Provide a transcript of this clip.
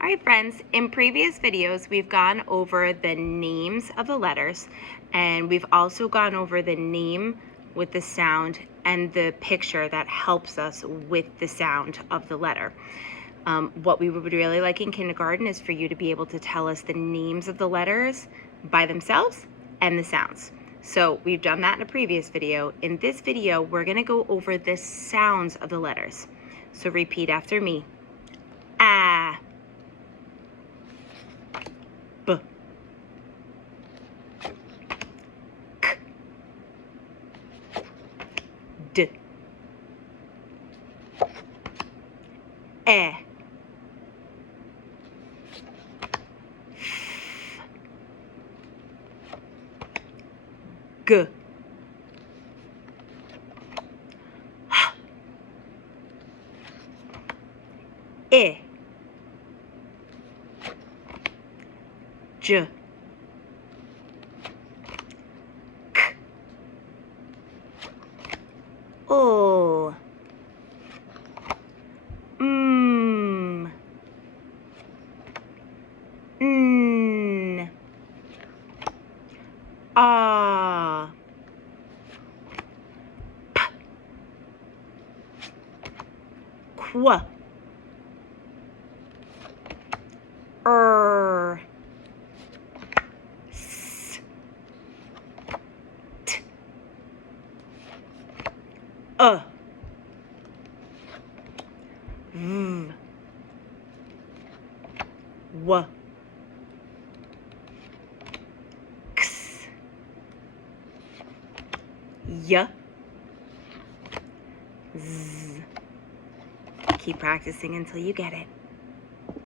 All right, friends, in previous videos, we've gone over the names of the letters, and we've also gone over the name with the sound and the picture that helps us with the sound of the letter. What we would really like in kindergarten is for you to be able to tell us the names of the letters by themselves and the sounds. So we've done that in a previous video. In this video, we're gonna go over the sounds of the letters. So repeat after me. Ah. B. K. D. E. G. H. I. J. K. O. M. N. A. P. Qu. R. S. T. V. W. X. Y. Z. Keep practicing until you get it.